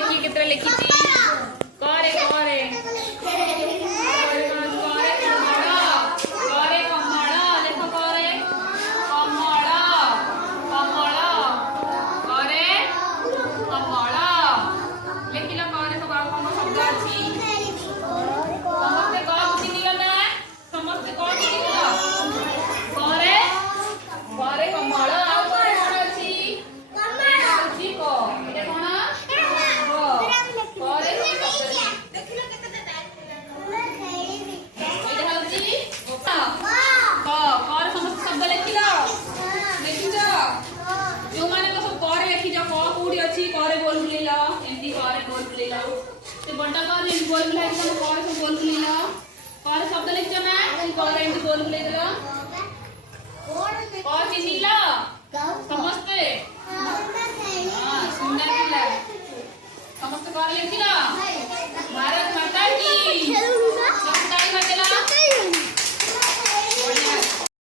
देखिए कितना लिखी थी। करे करे बंटा का नहीं बोल बुलाई तो कौन से बोल बुलाई लो कौन शब्द लिख जो ना कौन एंड बोल बुलाई दो कौन चिन्नी लो समझते हां सुंदर किला समझते कौन लिख लो भारत माता की